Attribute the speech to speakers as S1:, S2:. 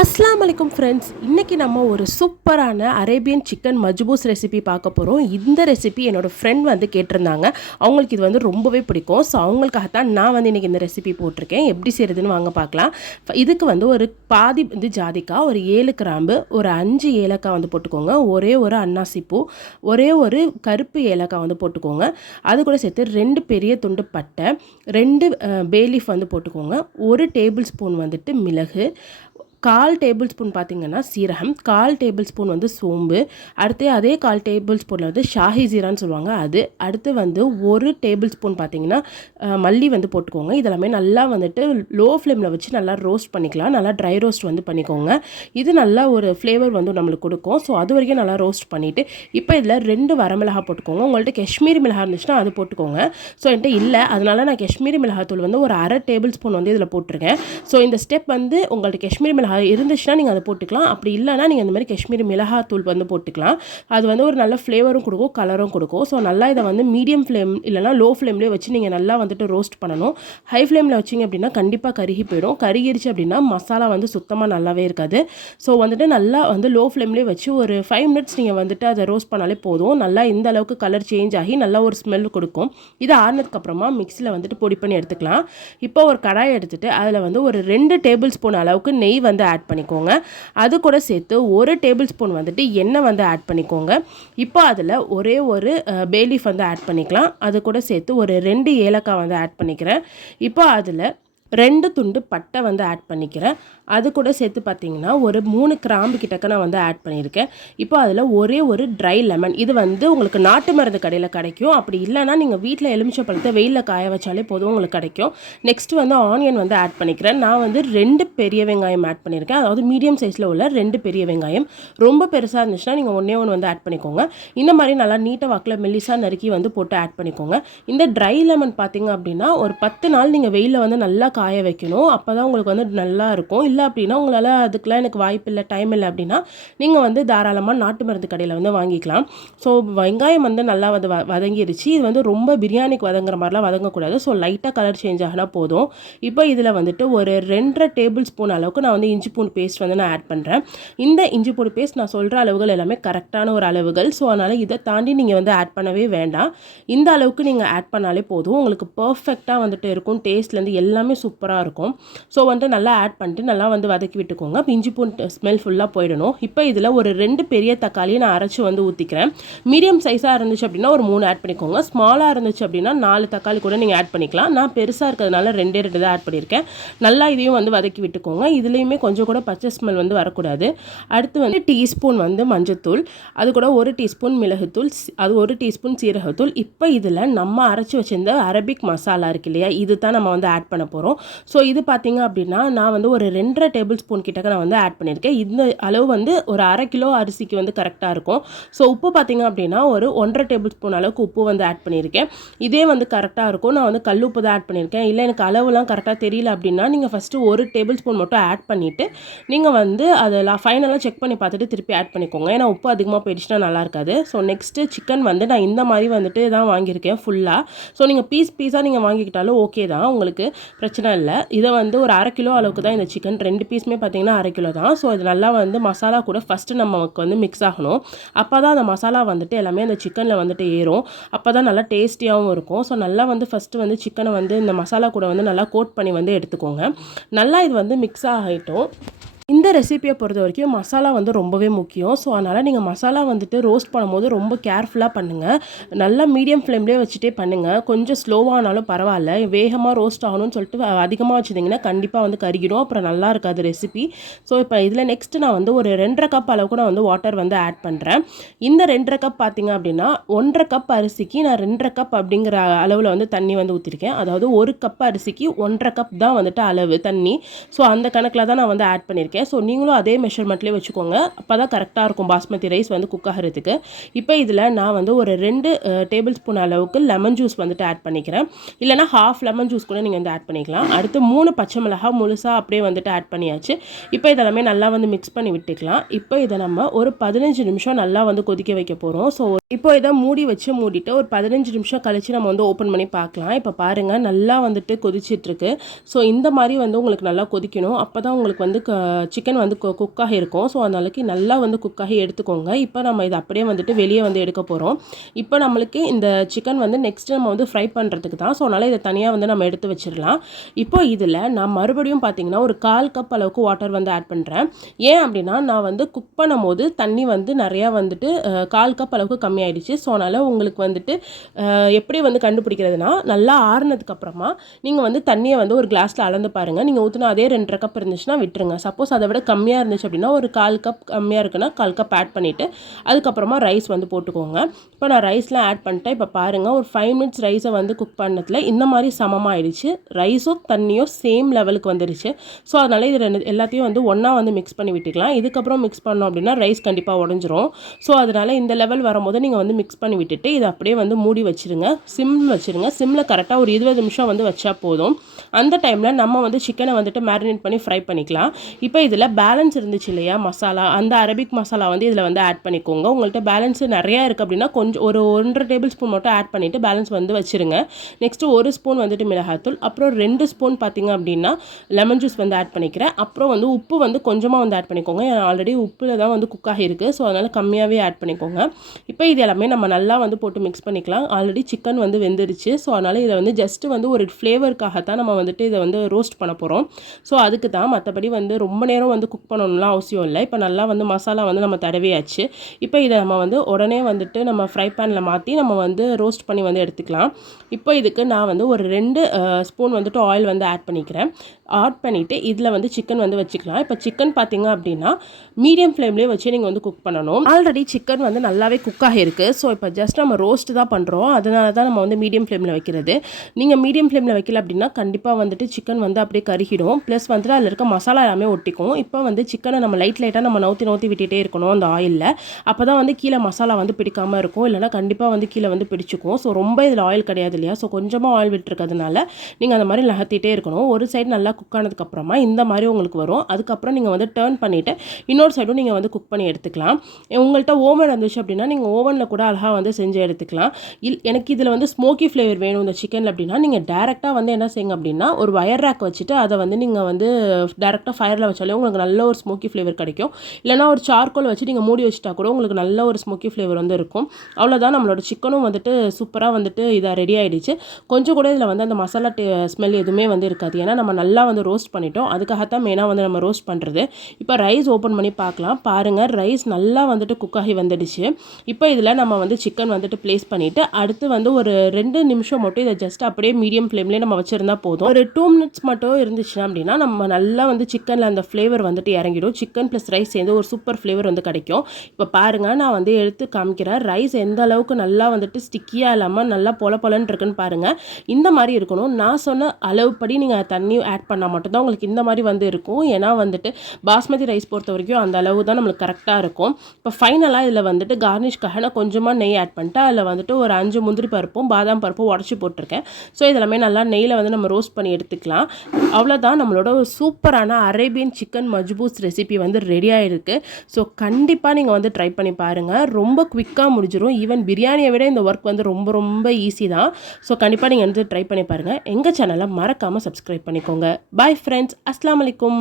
S1: அஸ்லாம் வலைக்கும் ஃப்ரெண்ட்ஸ் இன்றைக்கி நம்ம ஒரு சூப்பரான அரேபியன் சிக்கன் மஜ்பூஸ் ரெசிபி பார்க்க போகிறோம் இந்த ரெசிபி என்னோடய ஃப்ரெண்ட் வந்து கேட்டிருந்தாங்க. அவங்களுக்கு இது வந்து ரொம்பவே பிடிக்கும். ஸோ அவங்களுக்காகத்தான் நான் வந்து இன்றைக்கி இந்த ரெசிபி போட்டிருக்கேன். எப்படி செய்கிறதுன்னு வாங்க பார்க்கலாம். இதுக்கு வந்து ஒரு பாதி வந்து ஜாதிக்காய் ஒரு ஏழு கிராம்பு ஒரு அஞ்சு ஏலக்காய் வந்து போட்டுக்கோங்க. ஒரே ஒரு அன்னாசிப்பூ ஒரே ஒரு கருப்பு ஏலக்காய் வந்து போட்டுக்கோங்க. அது கூட சேர்த்து ரெண்டு பெரிய துண்டு பட்டை ரெண்டு பேலீஃப் வந்து போட்டுக்கோங்க. ஒரு டேபிள் ஸ்பூன் வந்துட்டு மிளகு கால் டேபிள் ஸ்பூன் பார்த்திங்கன்னா சீரகம் கால் டேபிள் ஸ்பூன் வந்து சோம்பு அடுத்து அதே கால் டேபிள் ஸ்பூனில் வந்து ஷாஹி ஜீரான்னு சொல்லுவாங்க அது. அடுத்து வந்து ஒரு டேபிள் ஸ்பூன் பார்த்திங்கன்னா மல்லி வந்து போட்டுக்கோங்க. இதெல்லாமே நல்லா வந்துட்டு லோ ஃப்ளேமில் வச்சு நல்லா ரோஸ்ட் பண்ணிக்கலாம். நல்லா ட்ரை ரோஸ்ட் வந்து பண்ணிக்கோங்க. இது நல்லா ஒரு ஃப்ளேவர் வந்து நம்மளுக்கு கொடுக்கும். ஸோ அது வரைக்கும் நல்லா ரோஸ்ட் பண்ணிவிட்டு இப்போ இதில் ரெண்டு வரமிளகா போட்டுக்கோங்க. உங்கள்கிட்ட காஷ்மீரி மிளகா இருந்துச்சுன்னா அது போட்டுக்கோங்க. ஸோ என்கிட்ட இல்லை. அதனால நான் காஷ்மீரி மிளகாத்தூள் வந்து ஒரு அரை டேபிள் ஸ்பூன் வந்து இதில் போட்டிருக்கேன். ஸோ இந்த ஸ்டெப் வந்து உங்கள்கிட்ட காஷ்மீரி மிளகா இருந்துச்சுன்னா நீங்கள் அதை போட்டுக்கலாம். அப்படி இல்லைன்னா நீங்கள் இந்த மாதிரி காஷ்மீரி மிளகாத்தூள் வந்து போட்டுக்கலாம். அது வந்து ஒரு நல்ல ஃப்ளேவரும் கொடுக்கும் கலரும் கொடுக்கும். ஸோ நல்லா இதை வந்து மீடியம் ஃப்ளேம் இல்லைனா லோ ஃப்ளேம்லேயே வச்சு நீங்கள் நல்லா வந்துட்டு ரோஸ்ட் பண்ணணும். ஹை ஃப்ளேமில் வச்சிங்க அப்படின்னா கண்டிப்பாக கருகி போயிடும். கருகிருச்சு அப்படின்னா மசாலா வந்து சுத்தமாக நல்லாவே இருக்காது. ஸோ வந்துட்டு நல்லா வந்து லோ ஃப்ளேம்லேயே வச்சு ஒரு ஃபைவ் மினிட்ஸ் நீங்கள் வந்துட்டு அதை ரோஸ்ட் பண்ணாலே போதும். நல்லா இந்த அளவுக்கு கலர் சேஞ்ச் ஆகி நல்லா ஒரு ஸ்மெல் கொடுக்கும். இது ஆறுனதுக்கப்புறமா மிக்ஸியில் வந்துட்டு பொடி பண்ணி எடுத்துக்கலாம். இப்போ ஒரு கடாயை எடுத்துகிட்டு அதில் வந்து ஒரு ரெண்டு டேபிள் ஸ்பூன் அளவுக்கு நெய் வந்து ஆட் பண்ணிக்கோங்க. அது கூட சேர்த்து ஒரு டேபிள் ஸ்பூன் வந்துட்டு எண்ணெய் வந்து ஆட் பண்ணிக்கோங்க. இப்போ அதில் ஒரே ஒரு பேலீஃப் வந்து ஆட் பண்ணிக்கலாம். அது கூட சேர்த்து ஒரு ரெண்டு ஏலக்காய் வந்து ஆட் பண்ணிக்கிறேன். இப்போ அதில் ரெண்டு துண்டு பட்டை வந்து ஆட் பண்ணிக்கிறேன். அது கூட சேர்த்து பார்த்தீங்கன்னா ஒரு மூணு கிராம்பு கிட்டக்க நான் வந்து ஆட் பண்ணியிருக்கேன். இப்போ அதில் ஒரே ஒரு ட்ரை லெமன் இது வந்து உங்களுக்கு நாட்டு மருந்து கடையில் கிடைக்கும். அப்படி இல்லைன்னா நீங்கள் வீட்டில் எலுமிச்சை பழத்தை வெயிலில் காய வச்சாலே போதும் உங்களுக்கு கிடைக்கும். நெக்ஸ்ட் வந்து ஆனியன் வந்து ஆட் பண்ணிக்கிறேன். நான் வந்து ரெண்டு பெரிய வெங்காயம் ஆட் பண்ணியிருக்கேன். அதாவது மீடியம் சைஸில் உள்ள ரெண்டு பெரிய வெங்காயம். ரொம்ப பெருசாக இருந்துச்சுன்னா நீங்கள் ஒன்றே ஒன்று வந்து ஆட் பண்ணிக்கோங்க. இந்த மாதிரி நல்லா நீட்டாக வாக்கில் மெல்லிசாக நறுக்கி வந்து போட்டு ஆட் பண்ணிக்கோங்க. இந்த ட்ரை லெமன் பார்த்தீங்க அப்படின்னா ஒரு பத்து நாள் நீங்கள் வெயிலில் வந்து நல்லா காய வைக்கணும். அப்போ தான் உங்களுக்கு வந்து நல்லா இருக்கும். இல்லை அப்படின்னா உங்களால் அதுக்கெலாம் எனக்கு வாய்ப்பு இல்லை டைம் இல்லை அப்படின்னா நீங்கள் வந்து தாராளமாக நாட்டு மருந்து கடையில் வந்து வாங்கிக்கலாம். ஸோ வெங்காயம் வந்து நல்லா வந்து வ வதங்கிருச்சு. இது வந்து ரொம்ப பிரியாணிக்கு வதங்குற மாதிரிலாம் வதங்கக்கூடாது. ஸோ லைட்டாக கலர் சேஞ்ச் ஆகினா போதும். இப்போ இதில் வந்துட்டு ஒரு ரெண்டரை டேபிள் ஸ்பூன் அளவுக்கு நான் வந்து இஞ்சி பூண்டு பேஸ்ட் வந்து நான் ஆட் பண்ணுறேன் இந்த இஞ்சி பூண்டு பேஸ்ட் நான் சொல்கிற அளவுகள் எல்லாமே கரெக்டான ஒரு அளவுகள். ஸோ அதனால் இதை தாண்டி நீங்கள் வந்து ஆட் பண்ணவே வேண்டாம். இந்த அளவுக்கு நீங்கள் ஆட் பண்ணாலே போதும். உங்களுக்கு பர்ஃபெக்டாக வந்துட்டு இருக்கும். டேஸ்ட்லேருந்து எல்லாமே சூப்பராக இருக்கும். ஸோ வந்துட்டு நல்லா ஆட் பண்ணிட்டு நல்லா வந்து வதக்கி விட்டுக்கோங்க. அப்ப இஞ்சி பூண்டு ஸ்மெல் ஃபுல்லாக போயிடணும். இப்போ இதில் ஒரு ரெண்டு பெரிய தக்காளியை நான் அரைச்சி வந்து ஊற்றிக்கிறேன் மீடியம் சைஸாக இருந்துச்சு அப்படின்னா ஒரு மூணு ஆட் பண்ணிக்கோங்க. ஸ்மாலாக இருந்துச்சு அப்படின்னா நாலு தக்காளி கூட நீங்கள் ஆட் பண்ணிக்கலாம். நான் பெருசாக இருக்கிறதுனால ரெண்டே ரெண்டு தான் ஆட் பண்ணியிருக்கேன். நல்லா இதையும் வந்து வதக்கி விட்டுக்கோங்க. இதுலேயுமே கொஞ்சம் கூட பச்சை ஸ்மெல் வந்து வரக்கூடாது. அடுத்து வந்து டீஸ்பூன் வந்து மஞ்சத்தூள். அது கூட ஒரு டீஸ்பூன் மிளகுத்தூள். அது ஒரு டீஸ்பூன் சீரகத்தூள். இப்போ இதில் நம்ம அரைச்சி வச்சிருந்த அரபிக் மசாலா இருக்கு இல்லையா? இது தான் நம்ம வந்து ஆட் பண்ண போகிறோம் ஸோ இது பார்த்தீங்க அப்படின்னா நான் வந்து ஒரு ரெண்டரை டேபிள் ஸ்பூன் கிட்டக்க நான் வந்து ஆட் பண்ணியிருக்கேன். இந்த அளவு வந்து ஒரு அரை கிலோ அரிசிக்கு வந்து கரெக்டாக இருக்கும். ஸோ உப்பு பார்த்தீங்க அப்படின்னா ஒரு ஒன்றரை டேபிள் ஸ்பூன் அளவுக்கு உப்பு வந்து ஆட் பண்ணியிருக்கேன். இதே வந்து கரெக்டாக இருக்கும். நான் வந்து கல் உப்பு தான் ஆட் பண்ணியிருக்கேன். இல்லை எனக்கு அளவுலாம் கரெக்டாக தெரியல அப்படின்னா நீங்கள் ஃபஸ்ட்டு ஒரு டேபிள் ஸ்பூன் மட்டும் ஆட் பண்ணிவிட்டு நீங்கள் வந்து அதெல்லாம் ஃபைனலாக செக் பண்ணி பார்த்துட்டு திருப்பி ஆட் பண்ணிக்கோங்க. ஏன்னா உப்பு அதிகமாக போயிடுச்சுன்னா நல்லா இருக்காது. ஸோ நெக்ஸ்ட்டு சிக்கன் வந்து நான் இந்த மாதிரி வந்துட்டு தான் வாங்கியிருக்கேன் ஃபுல்லாக ஸோ நீங்கள் பீஸ் பீஸாக நீங்கள் வாங்கிக்கிட்டாலும் ஓகே தான். உங்களுக்கு பிரச்சனை இல்லை. இதை வந்து ஒரு அரை கிலோ அளவுக்கு தான் இந்த சிக்கன் ரெண்டு பீஸுமே பார்த்திங்கன்னா அரை கிலோ தான். ஸோ இது நல்லா வந்து மசாலா கூட ஃபஸ்ட்டு நமக்கு வந்து மிக்ஸ் ஆகணும். அப்போ தான் அந்த மசாலா வந்துட்டு எல்லாமே அந்த சிக்கனில் வந்துட்டு ஏறும். அப்போ தான் நல்லா டேஸ்டியாகவும் இருக்கும். ஸோ நல்லா வந்து ஃபஸ்ட்டு வந்து சிக்கனை வந்து இந்த மசாலா கூட வந்து நல்லா கோட் பண்ணி வந்து எடுத்துக்கோங்க. நல்லா இது வந்து மிக்ஸ் ஆகிட்டும். இந்த ரெசிபியை பொறுத்த வரைக்கும் மசாலா வந்து ரொம்பவே முக்கியம். ஸோ அதனால் நீங்கள் மசாலா வந்துட்டு ரோஸ்ட் பண்ணும்போது ரொம்ப கேர்ஃபுல்லாக பண்ணுங்கள் நல்லா மீடியம் ஃப்ளேம்லேயே வச்சுட்டே பண்ணுங்கள் கொஞ்சம் ஸ்லோவானாலும் பரவாயில்ல. வேகமாக ரோஸ்ட் ஆகணும்னு சொல்லிட்டு அதிகமாக வச்சுருந்தீங்கன்னா கண்டிப்பாக வந்து கருகிடும். அப்புறம் நல்லா இருக்காது ரெசிபி ஸோ இப்போ இதில் நெக்ஸ்ட்டு நான் வந்து ஒரு ரெண்டரை கப் அளவுக்கு நான் வந்து வாட்டர் வந்து ஆட் பண்ணுறேன் இந்த ரெண்டரை கப் பார்த்தீங்க அப்படின்னா ஒன்றரை கப் அரிசிக்கு நான் ரெண்டரை கப் அப்படிங்கிற அளவில் வந்து தண்ணி வந்து ஊற்றிருக்கேன் அதாவது ஒரு கப் அரிசிக்கு ஒன்றரை கப் தான் வந்துட்டு அளவு தண்ணி. ஸோ அந்த கணக்கில் தான் நான் வந்து ஆட் பண்ணியிருக்கேன் ஸோ நீங்களும் அதே மெஷர்மெண்ட்லேயே வச்சுக்கோங்க. அப்போ தான் கரெக்டாக இருக்கும். பாஸ்மதி ரைஸ் வந்து குக் ஆகிறதுக்கு. இப்போ இதில் நான் வந்து ஒரு ரெண்டு டேபிள் ஸ்பூன் அளவுக்கு லெமன் ஜூஸ் வந்துட்டு ஆட் பண்ணிக்கிறேன். இல்லைனா ஹாஃப் லெமன் ஜூஸ் கூட நீங்கள் வந்து ஆட் பண்ணிக்கலாம். அடுத்து மூணு பச்சை மிளகா முழுசாக அப்படியே வந்துட்டு ஆட் பண்ணியாச்சு. இப்போ இதெல்லாமே நல்லா வந்து மிக்ஸ் பண்ணி விட்டுக்கலாம். இப்போ இதை நம்ம ஒரு பதினஞ்சு நிமிஷம் நல்லா வந்து கொதிக்க வைக்க போகிறோம் ஸோ இப்போ இதை மூடி வச்சு மூடிட்டு ஒரு பதினஞ்சு நிமிஷம் கழித்து நம்ம வந்து ஓப்பன் பண்ணி பார்க்கலாம். இப்போ பாருங்கள் நல்லா வந்துட்டு கொதிச்சிட்ருக்கு ஸோ இந்த மாதிரி வந்து உங்களுக்கு நல்லா கொதிக்கணும். அப்போ தான் உங்களுக்கு வந்து க- சிக்கன் வந்து குக்காக இருக்கும் ஸோ அதனாலக்கு நல்லா வந்து குக்காகி எடுத்துக்கோங்க. இப்போ நம்ம இதை அப்படியே வந்துட்டு வெளியே வந்து எடுக்க போகிறோம் இப்போ நம்மளுக்கு இந்த சிக்கன் வந்து நெக்ஸ்ட் நம்ம வந்து ஃப்ரை பண்ணுறதுக்கு தான். ஸோ அதனால் இதை தனியாக வந்து நம்ம எடுத்து வச்சிடலாம். இப்போ இதில் நான் மறுபடியும் பார்த்தீங்கன்னா ஒரு கால் கப் அளவுக்கு வாட்டர் வந்து ஆட் பண்ணுறேன் ஏன் அப்படின்னா நான் வந்து குக் பண்ணும்போது தண்ணி வந்து நிறையா வந்துட்டு கால் கப் அளவுக்கு கம்மியாயிடுச்சு ஸோ அதனால் உங்களுக்கு வந்துட்டு எப்படி வந்து கண்டுபிடிக்கிறதுனா நல்லா ஆறுனதுக்கப்புறமா நீங்கள் வந்து தண்ணியை வந்து ஒரு கிளாஸில் அளந்து பாருங்கள் நீங்கள் ஊற்றினா அதே ரெண்டரை கப் இருந்துச்சுன்னா விட்டுருங்க. சப்போஸ் அதை விட கம்மியாக இருந்துச்சு அப்படின்னா ஒரு கால் கப் கம்மியாக இருக்குன்னா கால் கப் ஆட் பண்ணிவிட்டு அதுக்கப்புறமா ரைஸ் வந்து போட்டுக்கோங்க. இப்போ நான் ரைஸ்லாம் ஆட் பண்ணிட்டேன். இப்போ பாருங்கள் ஒரு ஃபைவ் மினிட்ஸ் ரைஸை வந்து குக் பண்ணதில் இந்த மாதிரி சமமாகிடுச்சு ரைஸும் தண்ணியும் சேம் லெவலுக்கு வந்துடுச்சு ஸோ அதனால் இது ரெண்டு எல்லாத்தையும் வந்து ஒன்றா வந்து மிக்ஸ் பண்ணி விட்டுக்கலாம். இதுக்கப்புறம் மிக்ஸ் பண்ணோம் அப்படின்னா ரைஸ் கண்டிப்பாக உடஞ்சிரும். ஸோ அதனால் இந்த லெவல் வரும்போது நீங்கள் வந்து மிக்ஸ் பண்ணி விட்டுட்டு இதை அப்படியே வந்து மூடி வச்சிருங்க. சிம் வச்சிருங்க. சிம்மில் கரெக்டாக ஒரு இருபது நிமிஷம் வந்து வச்சா போதும். அந்த டைமில் நம்ம வந்து சிக்கனை வந்துட்டு மேரினேட் பண்ணி ஃப்ரை பண்ணிக்கலாம். இப்போ இதில் பேலன்ஸ் இருந்துச்சு இல்லையா மசாலா? அந்த அரபிக் மசாலா வந்து இதில் வந்து ஆட் பண்ணிக்கோங்க. உங்கள்கிட்ட பேலன்ஸ் நிறையா இருக்குது அப்படின்னா கொஞ்சம் ஒரு ஒன்றரை டேபிள் ஸ்பூன் மட்டும் ஆட் பண்ணிவிட்டு பேலன்ஸ் வந்து வச்சுருங்க. நெக்ஸ்ட்டு ஒரு ஸ்பூன் வந்துட்டு மிளகாத்தூள் அப்புறம் ரெண்டு ஸ்பூன் பார்த்திங்க அப்படின்னா லெமன் ஜூஸ் வந்து ஆட் பண்ணிக்கிறேன். அப்புறம் வந்து உப்பு வந்து கொஞ்சமாக வந்து ஆட் பண்ணிக்கோங்க. ஆல்ரெடி உப்பில் தான் வந்து குக் ஆகிருக்கு ஸோ அதனால் கம்மியாகவே ஆட் பண்ணிக்கோங்க. இப்போ இது எல்லாமே நம்ம நல்லா வந்து போட்டு மிக்ஸ் பண்ணிக்கலாம். ஆல்ரெடி சிக்கன் வந்து வெந்துருச்சு. ஸோ அதனால் இதை வந்து ஜஸ்ட்டு வந்து ஒரு ஃப்ளேவருக்காகத்தான் நம்ம வந்துட்டு இதை வந்து ரோஸ்ட் பண்ண போகிறோம் ஸோ அதுக்கு தான் மற்றபடி வந்து ரொம்ப நேரம் வந்து குக் பண்ணணும்லாம் அவசியம் இல்லை. இப்போ நல்லா வந்து மசாலா வந்து நம்ம தடவியாச்சு. இப்போ இதை நம்ம வந்து உடனே வந்துட்டு நம்ம ஃப்ரை பேனில் மாற்றி நம்ம வந்து ரோஸ்ட் பண்ணி வந்து எடுத்துக்கலாம். இப்போ இதுக்கு நான் வந்து ஒரு ரெண்டு ஸ்பூன் வந்துட்டு ஆயில் வந்து ஆட் பண்ணிக்கிறேன். ஆட் பண்ணிவிட்டு இதில் வந்து சிக்கன் வந்து வச்சுக்கலாம். இப்போ சிக்கன் பார்த்திங்க அப்படின்னா மீடியம் ஃப்ளேம்லேயே வச்சு நீங்கள் வந்து குக் பண்ணணும். ஆல்ரெடி சிக்கன் வந்து நல்லாவே குக் ஆகிருக்கு ஸோ இப்போ ஜஸ்ட் நம்ம ரோஸ்ட் தான் பண்ணுறோம் அதனால தான் நம்ம வந்து மீடியம் ஃப்ளேமில் வைக்கிறது. நீங்கள் மீடியம் ஃப்ளேமில் வைக்கல அப்படின்னா கண்டிப்பாக வந்துட்டு சிக்கன் வந்து அப்படியே கருகிடும். ப்ளஸ் வந்துட்டு அதில் இருக்க மசாலா எல்லாமே ஒட்டிக்கும். இப்போ வந்து சிக்கனை நம்ம லைட் லைட்டாக நம்ம நவுத்தி நவுத்தி விட்டுட்டே இருக்கணும் அந்த ஆயிலில் அப்போ தான் வந்து கீழே மசாலா வந்து பிடிக்காமல் இருக்கும். இல்லைனா கண்டிப்பாக வந்து கீழே வந்து பிடிச்சிக்கும். ஸோ ரொம்ப இதில் ஆயில் கிடையாது இல்லையா? ஸோ கொஞ்சமாக ஆயில் விட்டுருக்கிறதுனால நீங்கள் அந்த மாதிரி நகர்த்திட்டே இருக்கணும். ஒரு சைடு நல்லா குக் ஆனதுக்கப்புறமா இந்த மாதிரி உங்களுக்கு வரும். அதுக்கப்புறம் நீங்கள் வந்து டேர்ன் பண்ணிவிட்டு இன்னொரு சைடும் நீங்கள் வந்து குக் பண்ணி எடுத்துக்கலாம். உங்கள்கிட்ட ஓவன் இருந்துச்சு அப்படின்னா நீங்கள் ஓவனில் கூட அழகாக வந்து செஞ்சு எடுத்துக்கலாம். இல் எனக்கு இதில் வந்து ஸ்மோக்கி ஃப்ளேவர் வேணும் இந்த சிக்கனில் அப்படின்னா நீங்கள் டேரெக்டாக வந்து என்ன செய்யுங்க அப்படின்னா ஒரு வயர் ரேக் வச்சுட்டு அதை வந்து நீங்கள் வந்து டேரெக்டாக ஃபயரில் வச்சாலும் வச்சாலே உங்களுக்கு நல்ல ஒரு ஸ்மோக்கி ஃப்ளேவர் கிடைக்கும். இல்லைனா ஒரு சார்கோல் வச்சு நீங்கள் மூடி வச்சுட்டா கூட உங்களுக்கு நல்ல ஒரு ஸ்மோக்கி ஃப்ளேவர் வந்து இருக்கும். அவ்வளோதான் நம்மளோட சிக்கனும் வந்துட்டு சூப்பராக வந்துட்டு இதாக ரெடி ஆகிடுச்சு கொஞ்சம் கூட இதில் வந்து அந்த மசாலா ஸ்மெல் எதுவுமே வந்து இருக்காது. ஏன்னா நம்ம நல்லா வந்து ரோஸ்ட் பண்ணிட்டோம். அதுக்காகத்தான் மெயினாக வந்து நம்ம ரோஸ்ட் பண்ணுறது இப்போ ரைஸ் ஓப்பன் பண்ணி பார்க்கலாம். பாருங்கள் ரைஸ் நல்லா வந்துட்டு குக் ஆகி வந்துடுச்சு. இப்போ இதில் நம்ம வந்து சிக்கன் வந்துட்டு ப்ளேஸ் பண்ணிவிட்டு அடுத்து வந்து ஒரு ரெண்டு நிமிஷம் மட்டும் இதை ஜஸ்ட் அப்படியே மீடியம் ஃப்ளேம்லேயே நம்ம வச்சுருந்தா போதும். ஒரு டூ மினிட்ஸ் மட்டும் இருந்துச்சுன்னா அப்படின்னா நம்ம நல்லா வந்து சிக்கனில் அந்த ஃப்ளேவர் வந்துட்டு இறங்கிடும். சிக்கன் ப்ளஸ் ரைஸ் சேர்ந்து ஒரு சூப்பர் ஃப்ளேவர் வந்து கிடைக்கும். இப்போ பாருங்கள் நான் வந்து எடுத்து காமிக்கிறேன். ரைஸ் எந்த அளவுக்கு நல்லா வந்துட்டு ஸ்டிக்கியாக இல்லாமல் நல்லா பொல பொலன்னு இருக்குன்னு பாருங்கள் இந்த மாதிரி இருக்கணும். நான் சொன்ன அளவுப்படி நீங்கள் தண்ணி ஆட் பண்ணால் மட்டும்தான் உங்களுக்கு இந்த மாதிரி வந்து இருக்கும். ஏன்னா வந்துட்டு பாஸ்மதி ரைஸ் பொறுத்த வரைக்கும் அந்த அளவு தான் நம்மளுக்கு கரெக்டாக இருக்கும். இப்போ ஃபைனலாக இதில் வந்துட்டு கார்னிஷ்காக நான் கொஞ்சமாக நெய் ஆட் பண்ணிட்டு அதில் வந்துட்டு ஒரு அஞ்சு முந்திரி பருப்பும் பாதாம் பருப்பும் உடச்சி போட்டிருக்கேன். ஸோ இதெல்லாமே நல்லா நெய்யில் வந்து நம்ம ரோஸ்ட் பண்ணி எடுத்துக்கலாம். அவ்வளோதான் நம்மளோட ஒரு சூப்பரான அரேபியன் சிக்கன் சிக்கன் மஜ்பூஸ் ரெசிபி வந்து ரெடி ஆகிருக்கு ஸோ கண்டிப்பாக நீங்கள் வந்து ட்ரை பண்ணி பாருங்கள் ரொம்ப குவிக்காக முடிஞ்சிடும் ஈவன் பிரியாணியை விட இந்த ஒர்க் வந்து ரொம்ப ரொம்ப ஈஸி தான். ஸோ கண்டிப்பாக நீங்கள் வந்து ட்ரை பண்ணி பாருங்கள் எங்கள் சேனலை மறக்காமல் சப்ஸ்கிரைப் பண்ணிக்கோங்க. பாய் ஃப்ரெண்ட்ஸ் அஸ்லாம் வலைக்கும்